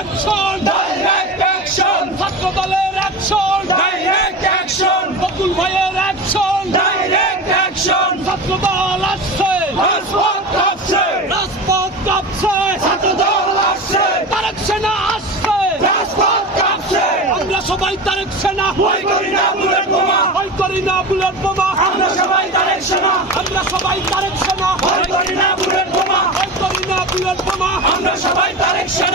Action direct action ছাত্র দলের action direct action বকুল ভাইয়ের অ্যাকশন ডাইরেক্ট অ্যাকশন ছাত্র দল আসছে। রাজপথ কাঁপছে। রাজপথ কাঁপছে। ছাত্র দল আসছে। তারেক সেনা আসছে। রাজপথ কাঁপছে। আমরা সবাই তারেক সেনা। ভয় করি না বুলেট বোমা। ভয় করি না বুলেট বোমা। আমরা সবাই তারেক সেনা। আমরা সবাই তারেক সেনা। ভয় করি না বুলেট বোমা। ভয় করি না বুলেট বোমা। আমরা সবাই তারেক সেনা।